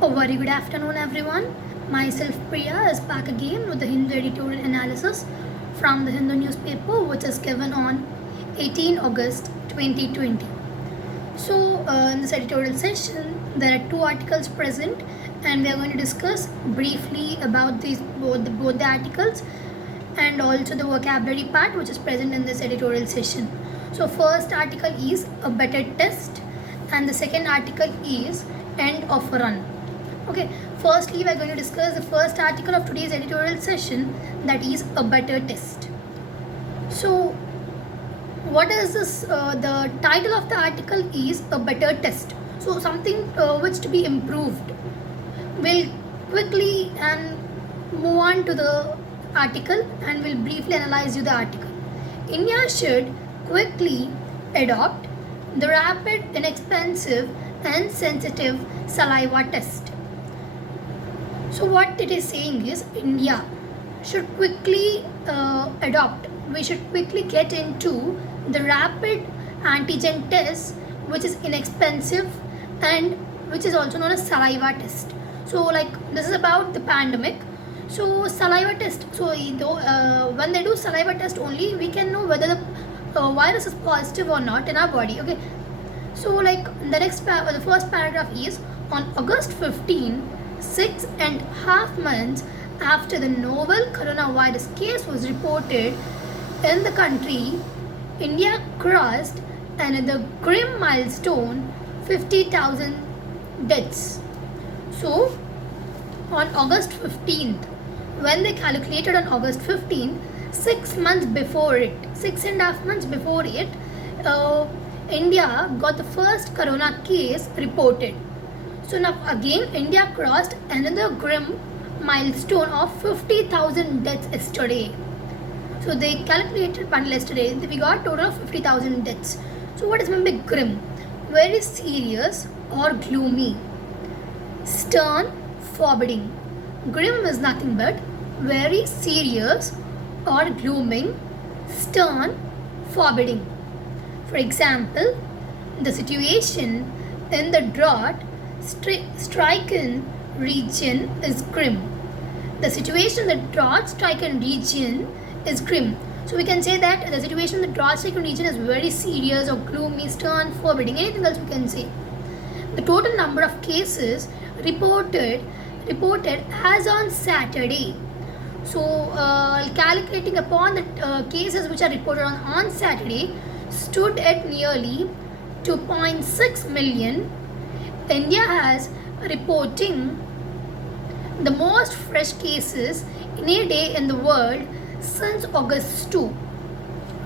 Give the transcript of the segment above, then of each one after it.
A very good afternoon, everyone. Myself Priya is back again with the Hindu editorial analysis from the Hindu newspaper, which is given on 18 August 2020. In this editorial session, there are two articles present, and we are going to discuss briefly about both the articles and also the vocabulary part which is present in this editorial session. So, first article is a better test, and the second article is end of a run. Okay, firstly, we are going to discuss the first article of today's editorial session, that is a better test. So, what is this? The title of the article is a better test. So, something which to be improved. We'll quickly and move on to the article and we'll briefly analyze you the article. India should quickly adopt the rapid, inexpensive, and sensitive saliva test. So what it is saying is India should quickly we should quickly get into the rapid antigen test, which is inexpensive and which is also known as saliva test. So like this is about the pandemic. So saliva test, so when they do saliva test only, we can know whether the virus is positive or not in our body. Okay, so like the first paragraph is on August 15, 6.5 months after the novel coronavirus case was reported in the country, India crossed another grim milestone, 50,000 deaths. So on August 15th, when they calculated on August 15th, 6.5 months before it, India got the first corona case reported. So now again India crossed another grim milestone of 50,000 deaths yesterday. So they calculated bundle yesterday, we got total of 50,000 deaths. So what is meant by grim? Very serious or gloomy. Stern, forbidding. Grim is nothing but very serious or glooming, stern, forbidding. For example, the situation in the drought stricken region is grim. The situation in the drought stricken region is grim. So we can say that the situation in the drought stricken region is very serious or gloomy, stern, forbidding. Anything else we can say. The total number of cases reported as on Saturday. So calculating upon the cases which are reported on Saturday stood at nearly 2.6 million. India has reporting the most fresh cases in a day in the world since August 2.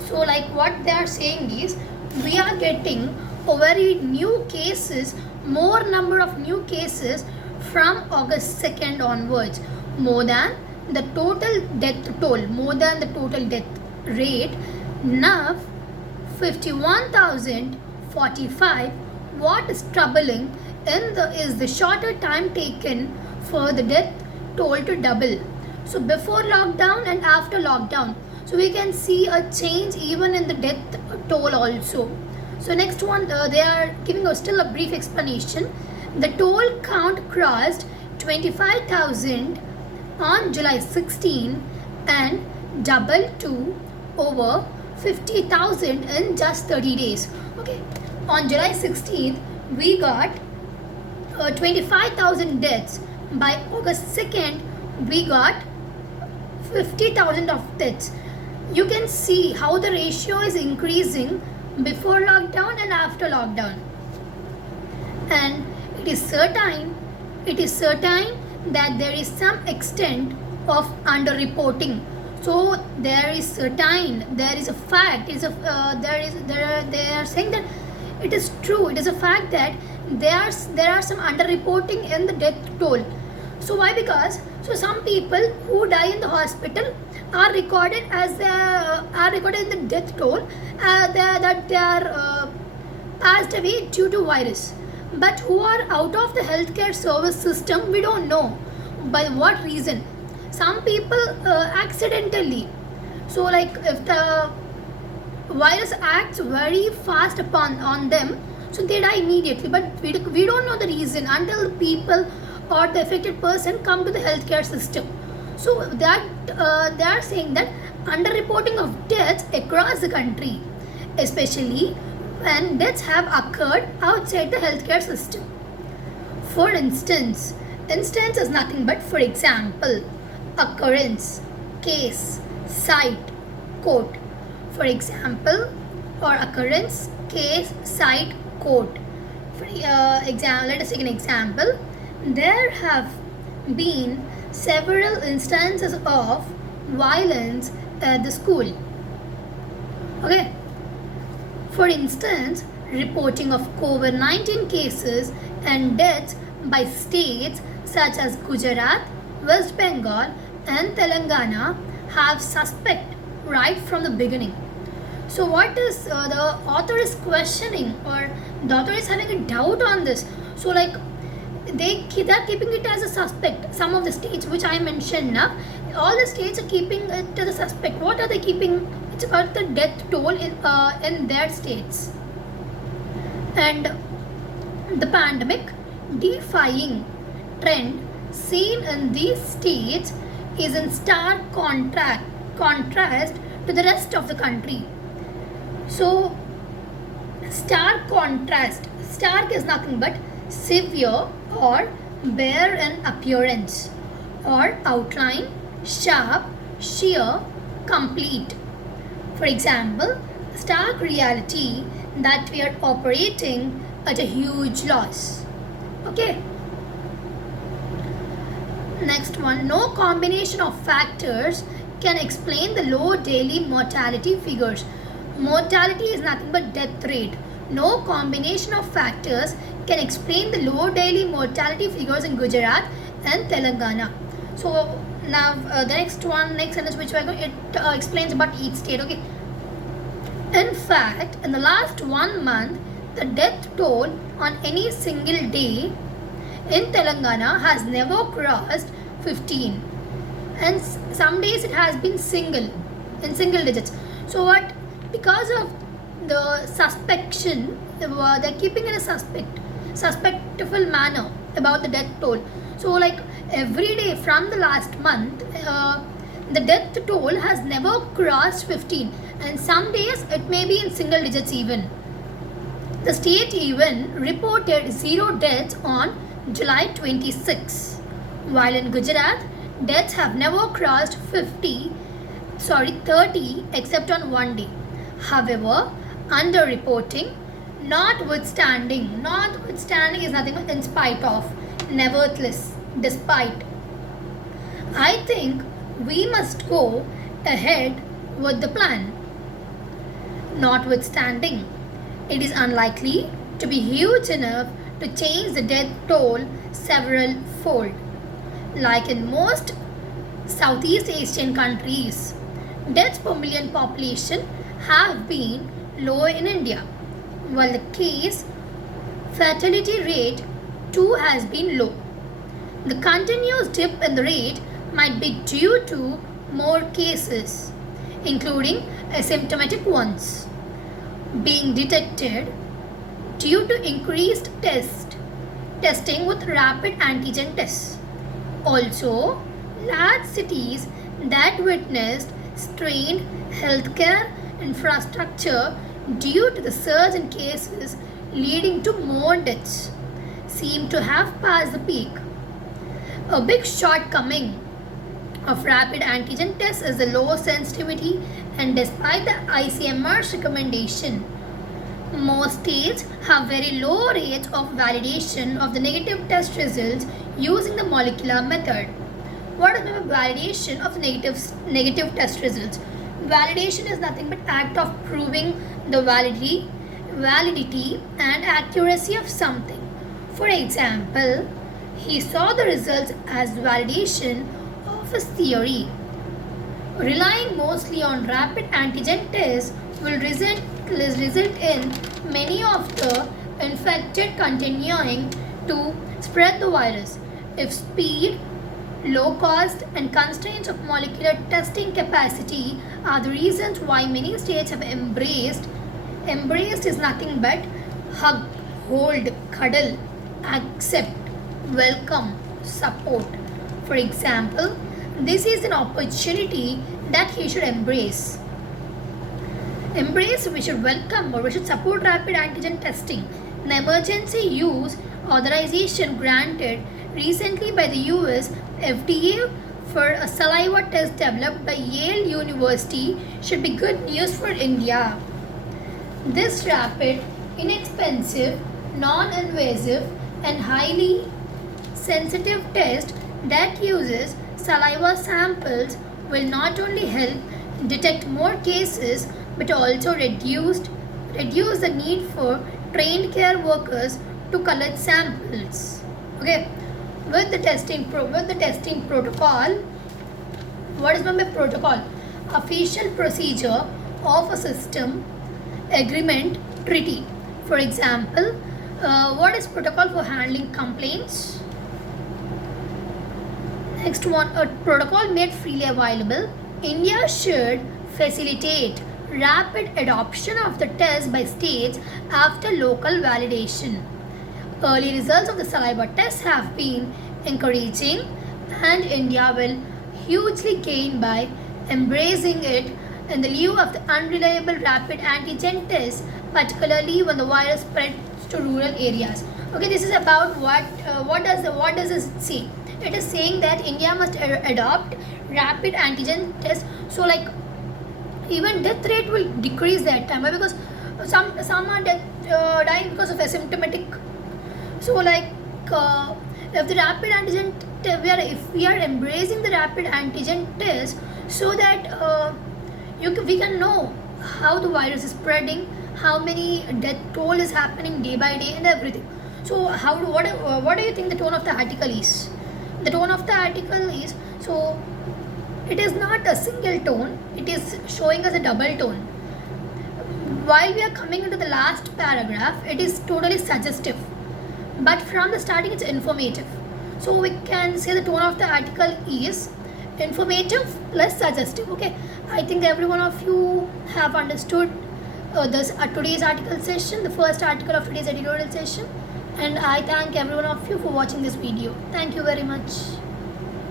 So like what they are saying is we are getting a very new cases, more number of new cases from August 2nd onwards, more than the total death toll, more than the total death rate. Now 51,045. What is troubling is the shorter time taken for the death toll to double. So before lockdown and after lockdown, so we can see a change even in the death toll also. So next one, they are giving us still a brief explanation. The toll count crossed 25,000 on July 16 and doubled to over 50,000 in just 30 days. Okay, on July 16th, we got 25,000 deaths. By August 2nd, we got 50,000 of deaths. You can see how the ratio is increasing before lockdown and after lockdown. And it is certain that there is some extent of underreporting. So there is a fact. They are saying that it is true. It is a fact that there are some underreporting in the death toll. So why? Because some people who die in the hospital are recorded in the death toll that they are passed away due to virus. But who are out of the healthcare service system, we don't know by what reason. Some people accidentally. So like if the virus acts very fast on them, so they die immediately. But we don't know the reason until people or the affected person come to the healthcare system. So that they are saying that underreporting of deaths across the country, especially when deaths have occurred outside the healthcare system. For instance, instance is nothing but, for example, occurrence, case, site, quote. For example, or occurrence, case, site, quote. For example, let us take an example. There have been several instances of violence at the school. Okay. For instance, reporting of COVID-19 cases and deaths by states such as Gujarat, West Bengal, and Telangana have suspect right from the beginning. So what is the author is questioning, or the author is having a doubt on this. So like they are keeping it as a suspect. Some of the states which I mentioned now, all the states are keeping it as a suspect. What are they keeping? It's about the death toll in their states. And the pandemic defying trend seen in these states is in stark contrast to the rest of the country. So, stark contrast. Stark is nothing but severe or bare in appearance, or outline, sharp, sheer, complete. For example, stark reality that we are operating at a huge loss. Okay. Next one, no combination of factors can explain the low daily mortality figures. Mortality is nothing but death rate. No combination of factors can explain the low daily mortality figures in Gujarat and Telangana. So now the next sentence which we are going, it explains about each state. Okay. In fact, in the last 1 month, the death toll on any single day in Telangana has never crossed 15, and some days it has been in single digits. So what? Because of the suspicion, they're keeping in a suspectful manner about the death toll. So like every day from the last month, the death toll has never crossed 15, and some days it may be in single digits even. The state even reported 0 deaths on July 26, while in Gujarat, deaths have never crossed 30 except on one day. However, underreporting, notwithstanding is nothing but in spite of, nevertheless, despite. I think we must go ahead with the plan. Notwithstanding, it is unlikely to be huge enough to change the death toll several fold. Like in most Southeast Asian countries, deaths per million population have been low in India, while the case fatality rate too has been low. The continuous dip in the rate might be due to more cases, including asymptomatic ones, being detected due to increased testing with rapid antigen tests. Also, large cities that witnessed strained healthcare infrastructure due to the surge in cases leading to more deaths seem to have passed the peak. A big shortcoming of rapid antigen tests is the low sensitivity, and despite the ICMR's recommendation, most states have very low rates of validation of the negative test results using the molecular method. What is the validation of negative test results? Validation is nothing but act of proving the validity and accuracy of something. For example, he saw the results as validation of his theory. Relying mostly on rapid antigen tests will result in many of the infected continuing to spread the virus. If speed, low cost, and constraints of molecular testing capacity are the reasons why many states have embraced is nothing but hug, hold, cuddle, accept, welcome, support. For example, this is an opportunity that he should embrace. We should welcome, or we should support rapid antigen testing. An emergency use authorization granted recently by the US FDA for a saliva test developed by Yale University should be good news for India. This rapid, inexpensive, non-invasive and highly sensitive test that uses saliva samples will not only help detect more cases but also reduce the need for trained care workers to collect samples. Okay, with the testing protocol, what is my protocol? Official procedure of a system agreement treaty. For example, what is protocol for handling complaints? Next one, a protocol made freely available. India should facilitate rapid adoption of the test by states after local validation. Early results of the saliva test have been encouraging, and India will hugely gain by embracing it in the lieu of the unreliable rapid antigen test, particularly when the virus spreads to rural areas. Okay, this is about what does this say? It is saying that India must adopt rapid antigen test. So like even death rate will decrease that time, because some are dying because of asymptomatic. So like if the rapid antigen if we are embracing the rapid antigen test, so that we can know how the virus is spreading, how many death toll is happening day by day and everything. So what do you think the tone of the article is? The tone of the article is, so it is not a single tone, it is showing us a double tone. While we are coming into the last paragraph, it is totally suggestive, but from the starting it's informative. So we can say the tone of the article is informative plus suggestive. Okay, I think every one of you have understood today's article session, the first article of today's editorial session, and I thank every one of you for watching this video. Thank you very much.